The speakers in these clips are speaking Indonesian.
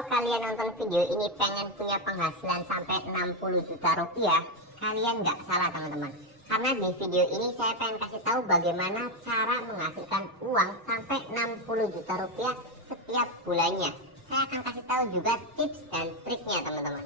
Kalau kalian nonton video ini pengen punya penghasilan sampai 60 juta rupiah, kalian nggak salah teman-teman. Karena di video ini saya pengen kasih tahu bagaimana cara menghasilkan uang sampai 60 juta rupiah setiap bulannya. Saya akan kasih tahu juga tips dan triknya teman-teman.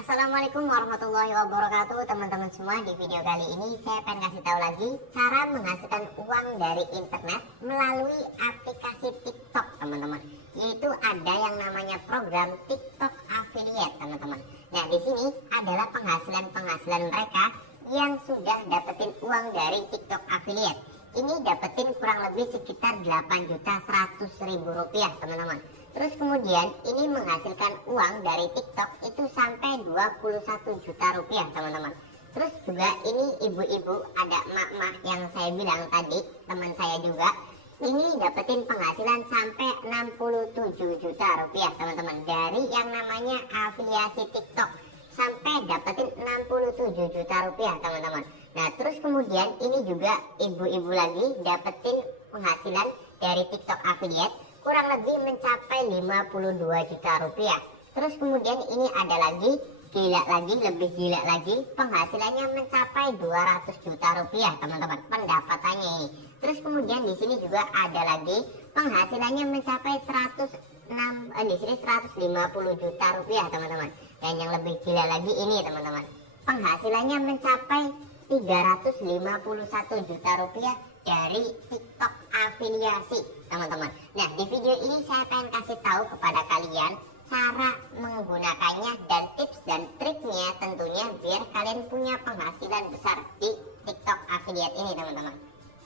Assalamualaikum warahmatullahi wabarakatuh teman-teman semua. Di video kali ini saya pengen kasih tahu lagi cara menghasilkan uang dari internet melalui aplikasi TikTok teman-teman. Yaitu ada yang namanya program TikTok Affiliate teman-teman. Nah di sini adalah penghasilan mereka yang sudah dapetin uang dari TikTok Affiliate. Ini dapetin kurang lebih sekitar 8.100.000 rupiah teman-teman. Terus kemudian ini menghasilkan uang dari TikTok itu sampai 21 juta rupiah teman-teman. Terus juga ini ibu-ibu, ada emak-emak yang saya bilang tadi, teman saya juga, ini dapetin penghasilan sampai 67 juta rupiah teman-teman. Dari yang namanya afiliasi TikTok sampai dapetin 67 juta rupiah teman-teman. Nah terus kemudian ini juga ibu-ibu lagi dapetin penghasilan dari TikTok Affiliate kurang lebih mencapai 52 juta rupiah. Terus kemudian ini ada lagi, lebih gila lagi, penghasilannya mencapai 200 juta rupiah teman-teman, pendapatannya ini. Terus kemudian di sini juga ada lagi penghasilannya mencapai 150 juta rupiah teman-teman. Dan yang lebih gila lagi ini teman-teman, penghasilannya mencapai 351 juta rupiah dari TikTok afiliasi teman-teman. Nah di video ini saya pengen kasih tahu kepada kalian cara menggunakannya dan tips dan triknya tentunya biar kalian punya penghasilan besar di TikTok affiliate ini teman-teman.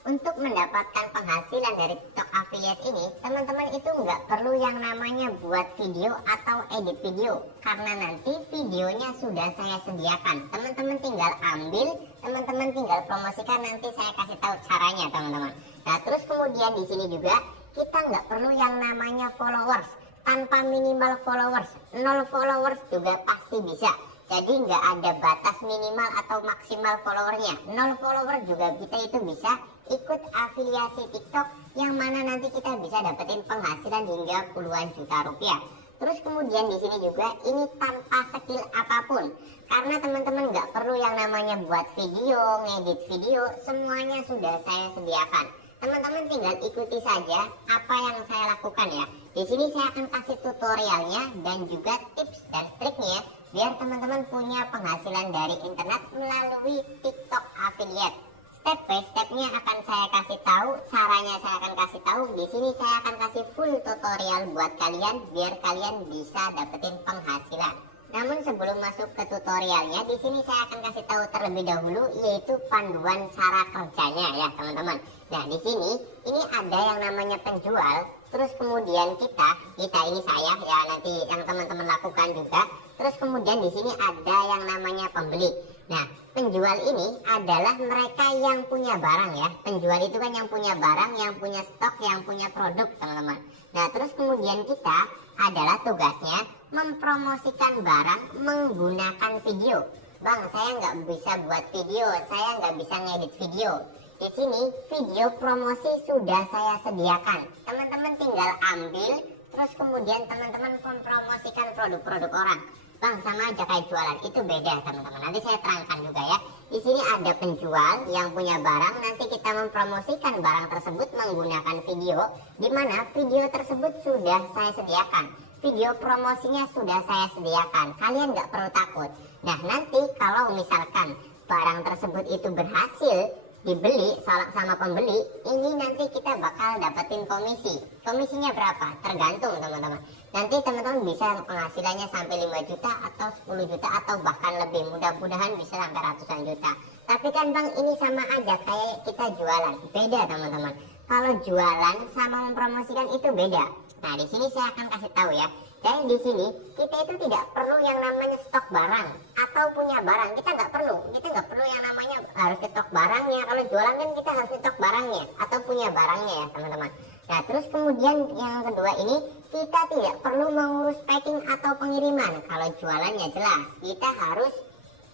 Untuk mendapatkan penghasilan dari TikTok affiliate ini, teman-teman itu nggak perlu yang namanya buat video atau edit video, karena nanti videonya sudah saya sediakan. Teman-teman tinggal ambil, teman-teman tinggal promosikan, nanti saya kasih tahu caranya teman-teman. Nah terus kemudian di sini juga kita nggak perlu yang namanya followers. Tanpa minimal followers, 0 followers juga pasti bisa. Jadi nggak ada batas minimal atau maksimal followernya. 0 follower juga kita itu bisa ikut afiliasi TikTok yang mana nanti kita bisa dapetin penghasilan hingga puluhan juta rupiah. Terus kemudian di sini juga ini tanpa skill apapun, karena teman-teman nggak perlu yang namanya buat video, ngedit video, semuanya sudah saya sediakan. Teman-teman tinggal ikuti saja apa yang saya lakukan ya. Di sini saya akan kasih tutorialnya dan juga tips dan triknya biar teman-teman punya penghasilan dari internet melalui TikTok affiliate. Step by stepnya akan saya kasih tahu, caranya saya akan kasih tahu. Di sini saya akan kasih full tutorial buat kalian biar kalian bisa dapetin penghasilan. Namun sebelum masuk ke tutorialnya, di sini saya akan kasih tahu terlebih dahulu yaitu panduan cara kerjanya ya teman-teman. Nah di sini ini ada yang namanya penjual, terus kemudian kita ini saya ya, nanti yang teman-teman lakukan juga. Terus kemudian di sini ada yang namanya pembeli. Nah penjual ini adalah mereka yang punya barang ya. Penjual itu kan yang punya barang, yang punya stok, yang punya produk teman-teman. Nah terus kemudian kita adalah tugasnya mempromosikan barang menggunakan video. Bang saya nggak bisa buat video, saya nggak bisa ngedit video. Di sini video promosi sudah saya sediakan. Teman-teman tinggal ambil, terus kemudian teman-teman mempromosikan produk-produk orang. Bang sama aja kayak jualan, itu beda teman-teman. Nanti saya terangkan juga ya. Di sini ada penjual yang punya barang, nanti kita mempromosikan barang tersebut menggunakan video, di mana video tersebut sudah saya sediakan. Video promosinya sudah saya sediakan. Kalian nggak perlu takut. Nah nanti kalau misalkan barang tersebut itu berhasil dibeli sama pembeli, ini nanti kita bakal dapetin komisi. Komisinya berapa? Tergantung teman-teman. Nanti teman-teman bisa penghasilannya sampai 5 juta atau 10 juta atau bahkan lebih. Mudah-mudahan bisa sampai ratusan juta. Tapi kan bang ini sama aja kayak kita jualan. Beda teman-teman. Kalau jualan sama mempromosikan itu beda. Nah di sini saya akan kasih tahu ya. Dan di sini kita itu tidak perlu yang namanya stok barang atau punya barang. Kita nggak perlu yang namanya harus stok barangnya. Kalau jualan kan kita harus stok barangnya atau punya barangnya ya teman-teman. Nah, terus kemudian yang kedua ini, kita tidak perlu mengurus packing atau pengiriman. Kalau jualannya jelas, kita harus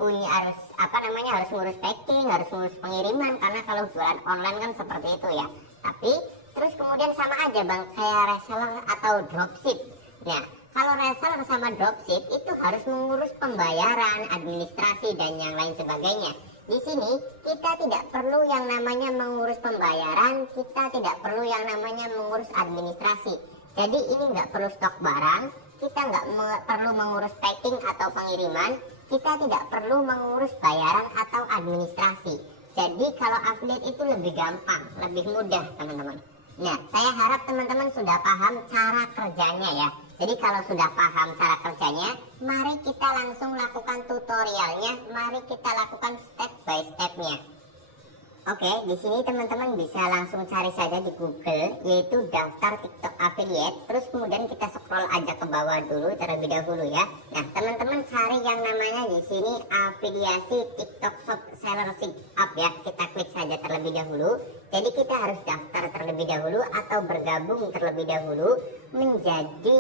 harus ngurus packing, harus ngurus pengiriman, karena kalau jualan online kan seperti itu ya. Tapi terus kemudian sama aja Bang, kayak reseller atau dropship. Nah, kalau reseller sama dropship itu harus mengurus pembayaran, administrasi dan yang lain sebagainya. Di sini kita tidak perlu yang namanya mengurus pembayaran, kita tidak perlu yang namanya mengurus administrasi. Jadi ini nggak perlu stok barang, kita nggak perlu mengurus packing atau pengiriman, kita tidak perlu mengurus bayaran atau administrasi. Jadi kalau affiliate itu lebih gampang, lebih mudah teman-teman. Nah, saya harap teman-teman sudah paham cara kerjanya ya. Jadi kalau sudah paham cara kerjanya, mari kita langsung lakukan tutorialnya, mari kita lakukan step by stepnya. Oke, di sini teman-teman bisa langsung cari saja di Google, yaitu daftar TikTok affiliate. Terus kemudian kita scroll aja ke bawah dulu terlebih dahulu ya. Nah, teman-teman cari yang namanya di sini afiliasi TikTok Shop Seller Sign Up ya. Kita klik saja terlebih dahulu. Jadi kita harus daftar terlebih dahulu atau bergabung terlebih dahulu menjadi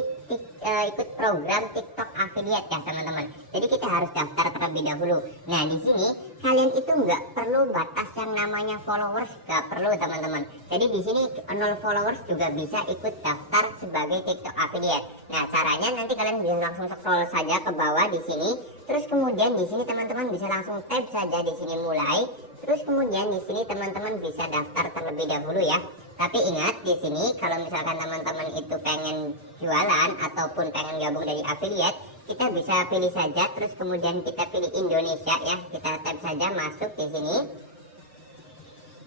ikut program TikTok affiliate ya teman-teman. Jadi kita harus daftar terlebih dahulu. Nah, di sini kalian itu nggak perlu batas yang namanya followers, nggak perlu teman-teman. Jadi di sini 0 followers juga bisa ikut daftar sebagai TikTok affiliate. Nah, caranya nanti kalian bisa langsung scroll saja ke bawah di sini. Terus kemudian di sini teman-teman bisa langsung tap saja di sini mulai. Terus kemudian di sini teman-teman bisa daftar terlebih dahulu ya. Tapi ingat di sini kalau misalkan teman-teman itu pengen jualan ataupun pengen gabung dari affiliate, kita bisa pilih saja, terus kemudian kita pilih Indonesia ya. Kita tap saja masuk di sini.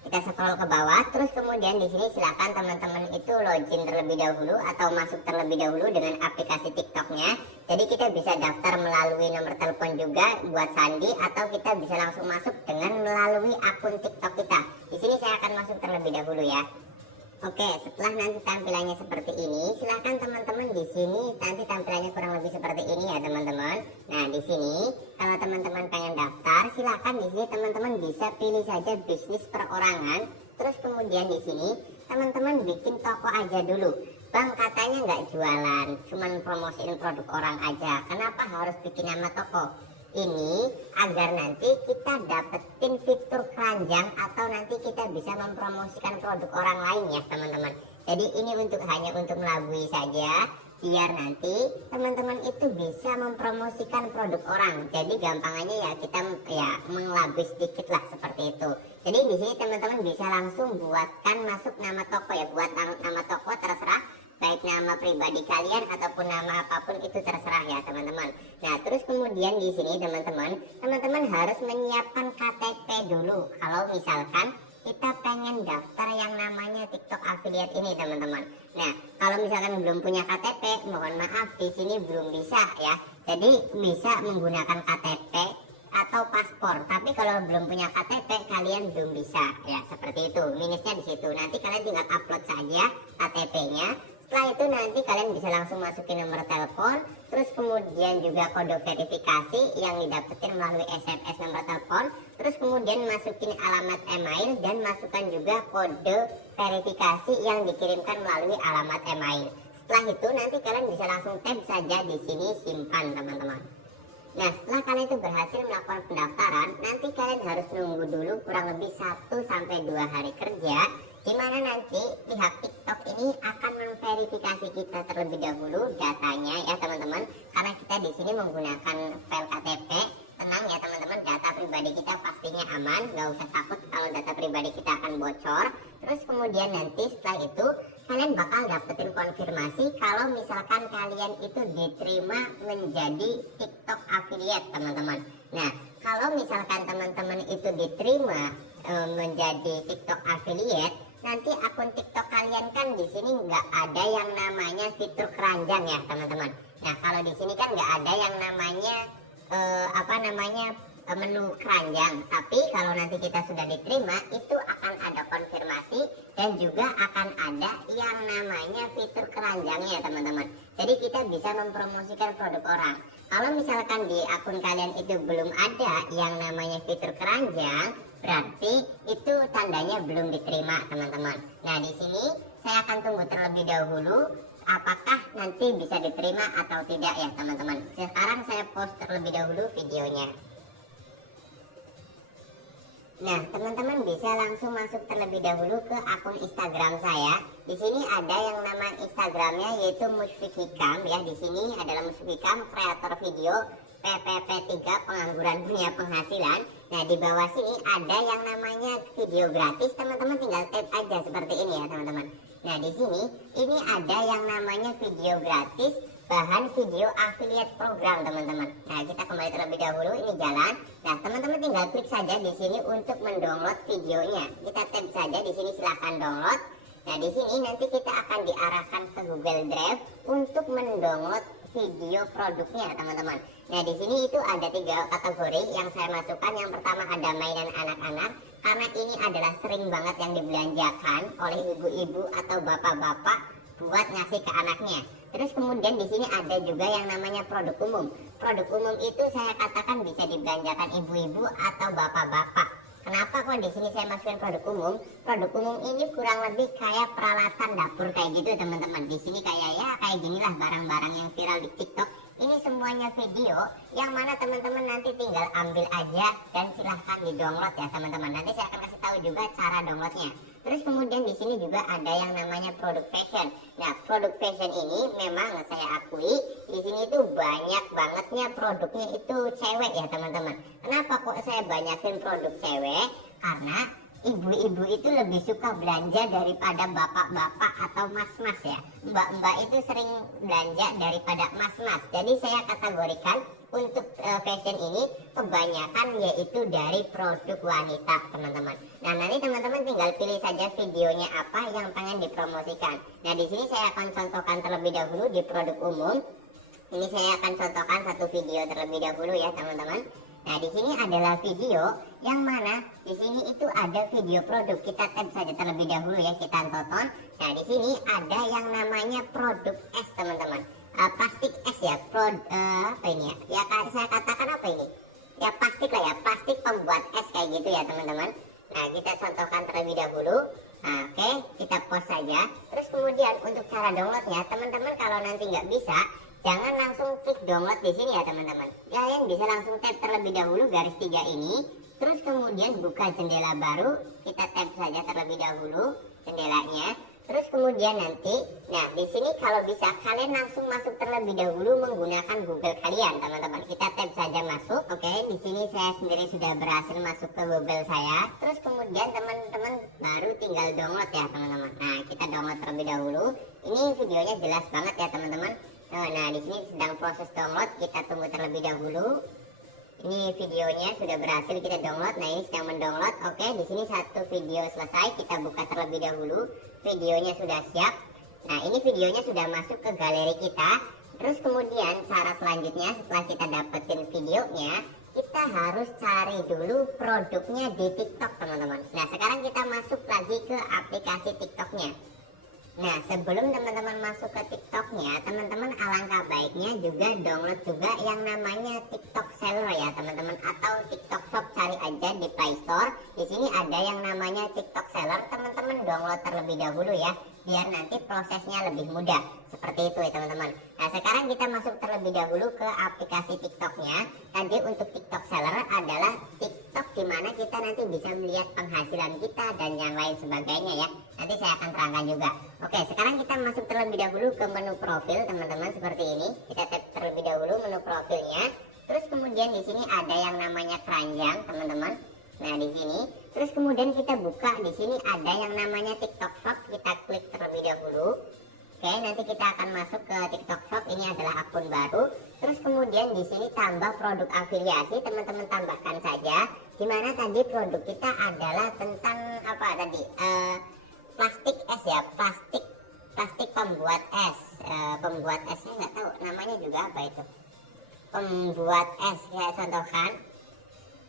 Kita scroll ke bawah, terus kemudian di sini silakan teman-teman itu login terlebih dahulu atau masuk terlebih dahulu dengan aplikasi TikToknya. Jadi kita bisa daftar melalui nomor telepon juga buat sandi, atau kita bisa langsung masuk dengan melalui akun TikTok kita. Di sini saya akan masuk terlebih dahulu ya. Oke, setelah nanti tampilannya seperti ini, silahkan teman-teman di sini nanti tampilannya kurang lebih seperti ini ya teman-teman. Nah, di sini kalau teman-teman pengen daftar, silahkan di sini teman-teman bisa pilih saja bisnis perorangan. Terus kemudian di sini teman-teman bikin toko aja dulu. Bang, katanya nggak jualan, cuman promosiin produk orang aja. Kenapa harus bikin nama toko? Ini agar nanti kita dapetin fitur keranjang atau nanti kita bisa mempromosikan produk orang lain ya teman-teman. Jadi ini hanya untuk melabui saja, biar nanti teman-teman itu bisa mempromosikan produk orang. Jadi gampangannya ya kita ya mengelabui sedikit lah seperti itu. Jadi di sini teman-teman bisa langsung buatkan masuk nama toko ya, buat nama toko terserah. Baik nama pribadi kalian ataupun nama apapun itu terserah ya teman-teman. Nah, terus kemudian di sini teman-teman harus menyiapkan KTP dulu. Kalau misalkan kita pengen daftar yang namanya TikTok affiliate ini teman-teman. Nah, kalau misalkan belum punya KTP, mohon maaf di sini belum bisa ya. Jadi bisa menggunakan KTP atau paspor. Tapi kalau belum punya KTP kalian belum bisa ya, seperti itu. Minusnya di situ. Nanti kalian tinggal upload saja KTP-nya. Setelah itu nanti kalian bisa langsung masukin nomor telepon, terus kemudian juga kode verifikasi yang didapetin melalui SMS nomor telepon, terus kemudian masukin alamat email dan masukkan juga kode verifikasi yang dikirimkan melalui alamat email. Setelah itu nanti kalian bisa langsung tap saja di sini simpan teman-teman. Nah, setelah kalian itu berhasil melakukan pendaftaran, nanti kalian harus nunggu dulu kurang lebih 1-2 hari kerja, di mana nanti pihak TikTok ini akan memverifikasi kita terlebih dahulu datanya ya teman-teman, karena kita di sini menggunakan file KTP. Tenang ya teman-teman, data pribadi kita pastinya aman, nggak usah takut kalau data pribadi kita akan bocor. Terus kemudian nanti setelah itu kalian bakal dapetin konfirmasi kalau misalkan kalian itu diterima menjadi TikTok affiliate teman-teman. Nah, kalau misalkan teman-teman itu diterima menjadi TikTok affiliate, nanti akun TikTok kalian kan di sini nggak ada yang namanya fitur keranjang ya teman-teman. Nah, kalau di sini kan nggak ada yang namanya menu keranjang. Tapi kalau nanti kita sudah diterima, itu akan ada konfirmasi dan juga akan ada yang namanya fitur keranjangnya teman-teman. Jadi kita bisa mempromosikan produk orang. Kalau misalkan di akun kalian itu belum ada yang namanya fitur keranjang, berarti itu tandanya belum diterima teman-teman. Nah, di sini saya akan tunggu terlebih dahulu apakah nanti bisa diterima atau tidak ya teman-teman. Sekarang saya post terlebih dahulu videonya. Nah, teman-teman bisa langsung masuk terlebih dahulu ke akun Instagram saya. Di sini ada yang nama Instagramnya yaitu Musyfik Hikam ya. Di sini adalah Musyfik Hikam, kreator video PPP3 pengangguran punya penghasilan. Nah, di bawah sini ada yang namanya video gratis. Teman-teman tinggal tap aja seperti ini ya, teman-teman. Nah, di sini ini ada yang namanya video gratis bahan video affiliate program, teman-teman. Nah, kita kembali terlebih dahulu, ini jalan. Nah, teman-teman tinggal klik saja di sini untuk mendownload videonya. Kita tap saja di sini, silahkan download. Nah, di sini nanti kita akan diarahkan ke Google Drive untuk mendownload video produknya, teman-teman. Nah, di sini itu ada 3 kategori yang saya masukkan. Yang pertama ada mainan anak-anak, karena ini adalah sering banget yang dibelanjakan oleh ibu-ibu atau bapak-bapak buat ngasih ke anaknya. Terus kemudian di sini ada juga yang namanya produk umum. Produk umum itu saya katakan bisa dibelanjakan ibu-ibu atau bapak-bapak. Kenapa kok di sini saya masukin produk umum? Produk umum ini kurang lebih kayak peralatan dapur kayak gitu, teman-teman. Di sini kayak ginilah barang-barang yang viral di TikTok. Ini semuanya video yang mana teman-teman nanti tinggal ambil aja dan silahkan di-download ya, teman-teman. Nanti saya akan kasih tahu juga cara downloadnya. Terus kemudian di sini juga ada yang namanya produk fashion. Nah, produk fashion ini memang saya akui di sini tuh banyak bangetnya produknya itu cewek ya, teman-teman. Kenapa kok saya banyakin produk cewek? Karena ibu-ibu itu lebih suka belanja daripada bapak-bapak atau mas-mas ya. Mbak-mbak itu sering belanja daripada mas-mas. Jadi saya kategorikan untuk fashion ini kebanyakan yaitu dari produk wanita, teman-teman. Nah, nanti teman-teman tinggal pilih saja videonya apa yang pengen dipromosikan. Nah, di sini saya akan contohkan terlebih dahulu di produk umum. Ini saya akan contohkan satu video terlebih dahulu ya, teman-teman. Nah, di sini adalah video yang mana di sini itu ada video produk. Kita tap saja terlebih dahulu ya, kita tonton. Nah, di sini ada yang namanya produk es, teman-teman. Plastik es ya, apa ini ya? Ya saya katakan apa ini? Ya plastik lah ya, plastik pembuat es kayak gitu ya, teman-teman. Nah, kita contohkan terlebih dahulu. Nah, oke, kita post saja. Terus kemudian untuk cara downloadnya, teman-teman kalau nanti nggak bisa, jangan langsung klik download di sini ya, teman-teman. Kalian bisa langsung tap terlebih dahulu garis 3 ini. Terus kemudian buka jendela baru, kita tap saja terlebih dahulu jendelanya. Terus kemudian nanti, nah di sini kalau bisa kalian langsung masuk terlebih dahulu menggunakan Google kalian, teman-teman. Kita tap saja masuk. Oke, di sini saya sendiri sudah berhasil masuk ke Google saya. Terus kemudian teman-teman baru tinggal download ya, teman-teman. Nah, kita download terlebih dahulu. Ini videonya jelas banget ya, teman-teman. Nah, di sini sedang proses download. Kita tunggu terlebih dahulu. Ini videonya sudah berhasil kita download. Nah, ini sedang mendownload. Oke, di sini satu video selesai. Kita buka terlebih dahulu. Videonya sudah siap. Nah, ini videonya sudah masuk ke galeri kita. Terus kemudian cara selanjutnya setelah kita dapetin videonya, kita harus cari dulu produknya di TikTok, teman-teman. Nah, sekarang kita masuk lagi ke aplikasi TikToknya. Nah, sebelum teman-teman masuk ke TikToknya, teman-teman alangkah baiknya juga download juga yang namanya TikTok Seller ya, teman-teman, atau TikTok Shop. Cari aja di Play Store. Di sini ada yang namanya TikTok Seller. Teman-teman download terlebih dahulu ya, biar nanti prosesnya lebih mudah. Seperti itu ya, teman-teman. Nah, sekarang kita masuk terlebih dahulu ke aplikasi TikToknya. Nanti untuk TikTok Seller adalah TikTok dimana kita nanti bisa melihat penghasilan kita dan yang lain sebagainya ya. Nanti saya akan terangkan juga. Oke, sekarang kita masuk terlebih dahulu ke menu profil, teman-teman, seperti ini. Kita tap terlebih dahulu menu profilnya. Terus kemudian di sini ada yang namanya keranjang, teman-teman. Nah, di sini. Terus kemudian kita buka di sini ada yang namanya TikTok Shop. Kita klik terlebih dahulu. Oke, nanti kita akan masuk ke TikTok Shop. Ini adalah akun baru. Terus kemudian di sini tambah produk afiliasi, teman-teman tambahkan saja. Dimana tadi produk kita adalah tentang apa tadi? Plastik es ya, plastik pembuat es. Pembuat esnya nggak tahu namanya juga apa itu. Pembuat es saya contohkan.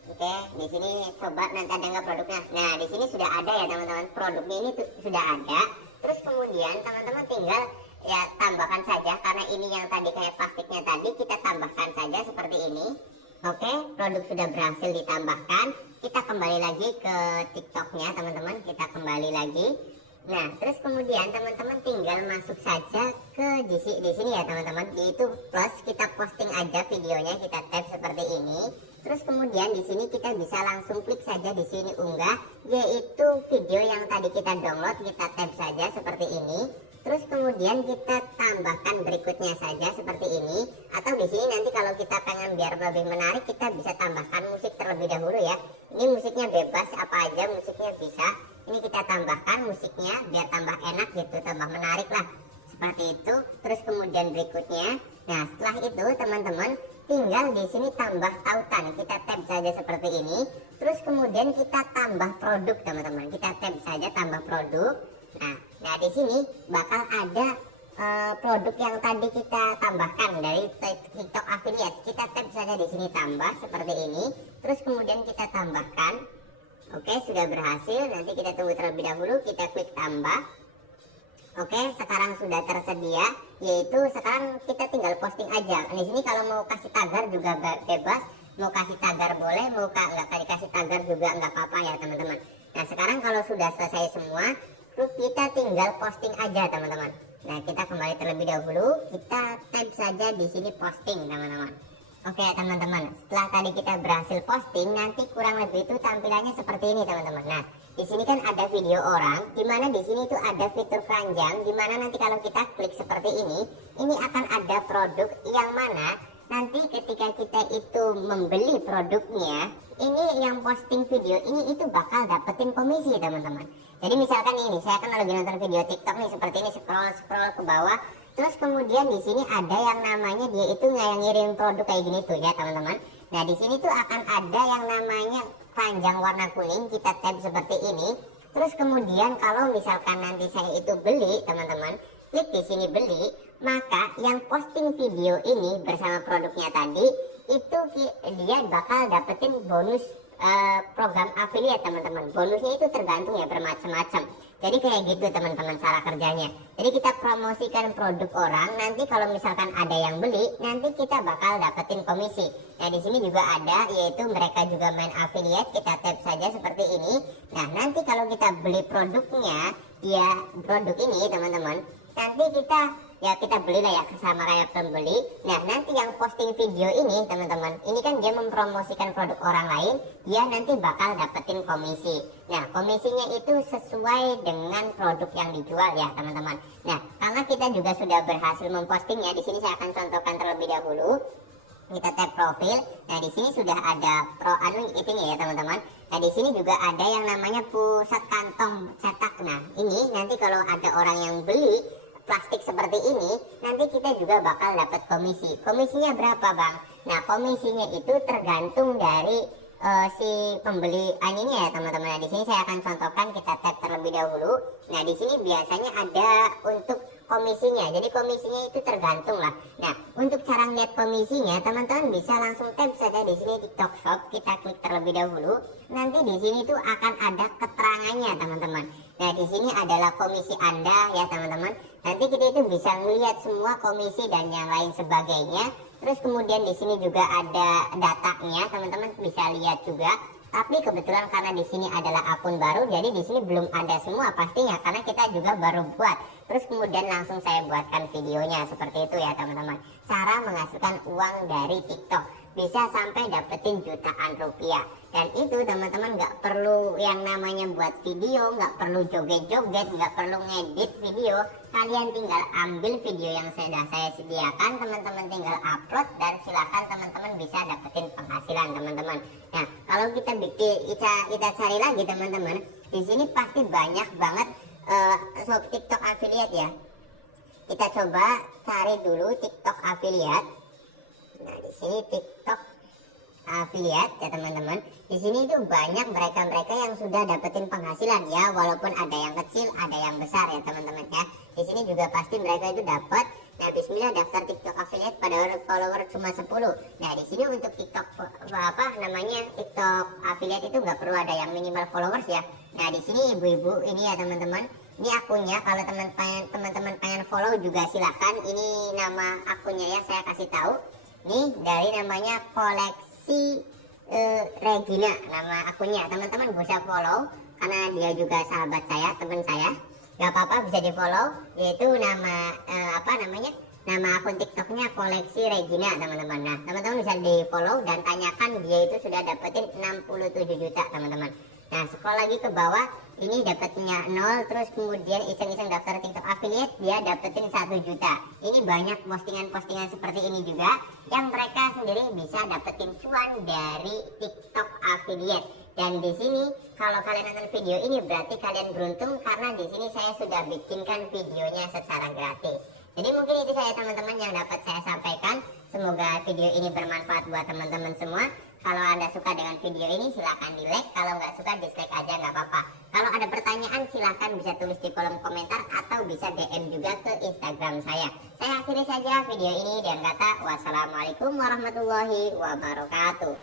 Oke, di sini coba nanti ada nggak produknya. Nah, di sini sudah ada ya, teman-teman. Produknya ini sudah ada. Terus kemudian teman-teman tinggal ya tambahkan saja, karena ini yang tadi kayak plastiknya tadi, kita tambahkan saja seperti ini. Oke, produk sudah berhasil ditambahkan. Kita kembali lagi ke TikToknya, teman-teman. Kita kembali lagi. Nah, terus kemudian teman-teman tinggal masuk saja ke di sini ya teman-teman, yaitu plus, kita posting aja videonya, kita tap seperti ini. Terus kemudian di sini kita bisa langsung klik saja di sini unggah, yaitu video yang tadi kita download, kita tap saja seperti ini. Terus kemudian kita tambahkan berikutnya saja seperti ini. Atau di sini nanti kalau kita pengen biar lebih menarik, kita bisa tambahkan musik terlebih dahulu ya. Ini musiknya bebas, apa aja musiknya bisa. Ini kita tambahkan musiknya biar tambah enak gitu, tambah menarik lah. Seperti itu. Terus kemudian berikutnya, nah setelah itu teman-teman tinggal di sini tambah tautan. Kita tap saja seperti ini. Terus kemudian kita tambah produk teman-teman. Kita tap saja tambah produk. Nah di sini bakal ada produk yang tadi kita tambahkan dari TikTok affiliate. Kita tap saja di sini tambah seperti ini. Terus kemudian kita tambahkan. Oke, sudah berhasil. Nanti kita tunggu terlebih dahulu. Kita klik tambah. Oke, sekarang sudah tersedia. Yaitu sekarang kita tinggal posting aja. Di sini kalau mau kasih tagar juga bebas. Mau kasih tagar boleh, mau nggak dikasih tagar juga nggak apa-apa ya teman-teman. Nah sekarang kalau sudah selesai semua, kita tinggal posting aja teman-teman. Nah kita kembali terlebih dahulu. Kita tap saja di sini posting teman-teman. Oke teman-teman, setelah tadi kita berhasil posting, nanti kurang lebih itu tampilannya seperti ini teman-teman. Nah, di sini kan ada video orang, dimana di sini itu ada fitur keranjang, dimana nanti kalau kita klik seperti ini akan ada produk yang mana nanti ketika kita itu membeli produknya, ini yang posting video ini itu bakal dapetin komisi teman-teman. Jadi misalkan ini, saya kan lagi nonton video TikTok nih seperti ini, scroll ke bawah. Terus kemudian di sini ada yang namanya dia itu ngirim produk kayak gini tuh ya teman-teman. Nah di sini tuh akan ada yang namanya keranjang warna kuning. Kita tap seperti ini. Terus kemudian kalau misalkan nanti saya itu beli teman-teman, klik di sini beli, maka yang posting video ini bersama produknya tadi itu dia bakal dapetin bonus program affiliate teman-teman. Bonusnya itu tergantung ya bermacam-macam. Jadi kayak gitu teman-teman cara kerjanya. Jadi kita promosikan produk orang, nanti kalau misalkan ada yang beli, nanti kita bakal dapetin komisi. Nah di sini juga ada, yaitu mereka juga main affiliate. Kita tap saja seperti ini. Nah nanti kalau kita beli produknya, dia produk ini teman-teman, nanti kita beli lah ya sama kayak pembeli. Nah nanti yang posting video ini teman-teman, ini kan dia mempromosikan produk orang lain, dia nanti bakal dapetin komisi. Nah komisinya itu sesuai dengan produk yang dijual ya teman-teman. Nah karena kita juga sudah berhasil mempostingnya, di sini saya akan contohkan terlebih dahulu. Kita tap profil. Nah di sini sudah ada ya teman-teman. Nah di sini juga ada yang namanya pusat kantong cetak. Nah ini nanti kalau ada orang yang beli plastik seperti ini, nanti kita juga bakal dapat komisi. Komisinya berapa bang? Nah komisinya itu tergantung dari si pembeli ininya ya teman-teman. Nah di sini saya akan contohkan, kita tap terlebih dahulu. Nah di sini biasanya ada untuk komisinya. Jadi komisinya itu tergantung lah. Nah untuk cara lihat komisinya, teman-teman bisa langsung tap saja di sini TikTok Shop. Kita klik terlebih dahulu. Nanti di sini tuh akan ada keterangannya teman-teman. Nah di sini adalah komisi Anda ya teman-teman. Nanti kita itu bisa melihat semua komisi dan yang lain sebagainya. Terus kemudian di sini juga ada datanya, teman-teman bisa lihat juga. Tapi kebetulan karena di sini adalah akun baru, jadi di sini belum ada semua pastinya karena kita juga baru buat. Terus kemudian langsung saya buatkan videonya seperti itu ya teman-teman. Cara menghasilkan uang dari TikTok bisa sampai dapetin jutaan rupiah. Dan itu teman-teman nggak perlu yang namanya buat video, nggak perlu joget-joget, nggak perlu ngedit video. Kalian tinggal ambil video yang sudah saya sediakan, teman-teman tinggal upload dan silakan teman-teman bisa dapetin penghasilan teman-teman. Nah kalau kita cari lagi teman-teman, di sini pasti banyak banget TikTok affiliate ya. Kita coba cari dulu TikTok affiliate. Nah di sini TikTok affiliate ya teman-teman. Di sini itu banyak mereka-mereka yang sudah dapetin penghasilan ya, walaupun ada yang kecil, ada yang besar ya teman-teman ya. Di sini juga pasti mereka itu dapat. Nah, bismillah daftar TikTok affiliate pada follower cuma 10. Nah, di sini untuk TikTok TikTok affiliate itu nggak perlu ada yang minimal followers ya. Nah, di sini ibu-ibu ini ya teman-teman. Ini akunnya, kalau teman-teman pengen follow juga silakan. Ini nama akunnya ya, saya kasih tahu. Nih dari namanya koleksi Regina nama akunnya, teman-teman bisa follow karena dia juga sahabat saya, teman saya. Gak apa-apa, bisa di follow, yaitu nama nama akun TikToknya Koleksi Regina teman-teman. Nah teman-teman bisa di follow dan tanyakan dia itu sudah dapetin 67 juta teman-teman. Nah scroll lagi ke bawah, ini dapatnya 0, terus kemudian iseng-iseng daftar TikTok affiliate, dia dapetin 1 juta. Ini banyak postingan-postingan seperti ini juga yang mereka sendiri bisa dapetin cuan dari TikTok affiliate. Dan di sini kalau kalian nonton video ini berarti kalian beruntung, karena di sini saya sudah bikinkan videonya secara gratis. Jadi mungkin itu saya teman-teman yang dapat saya sampaikan. Semoga video ini bermanfaat buat teman-teman semua. Kalau Anda suka dengan video ini silahkan di like, kalau nggak suka dislike aja nggak apa-apa. Kalau ada pertanyaan silahkan bisa tulis di kolom komentar atau bisa DM juga ke Instagram saya. Saya akhiri saja video ini dengan kata wassalamualaikum warahmatullahi wabarakatuh.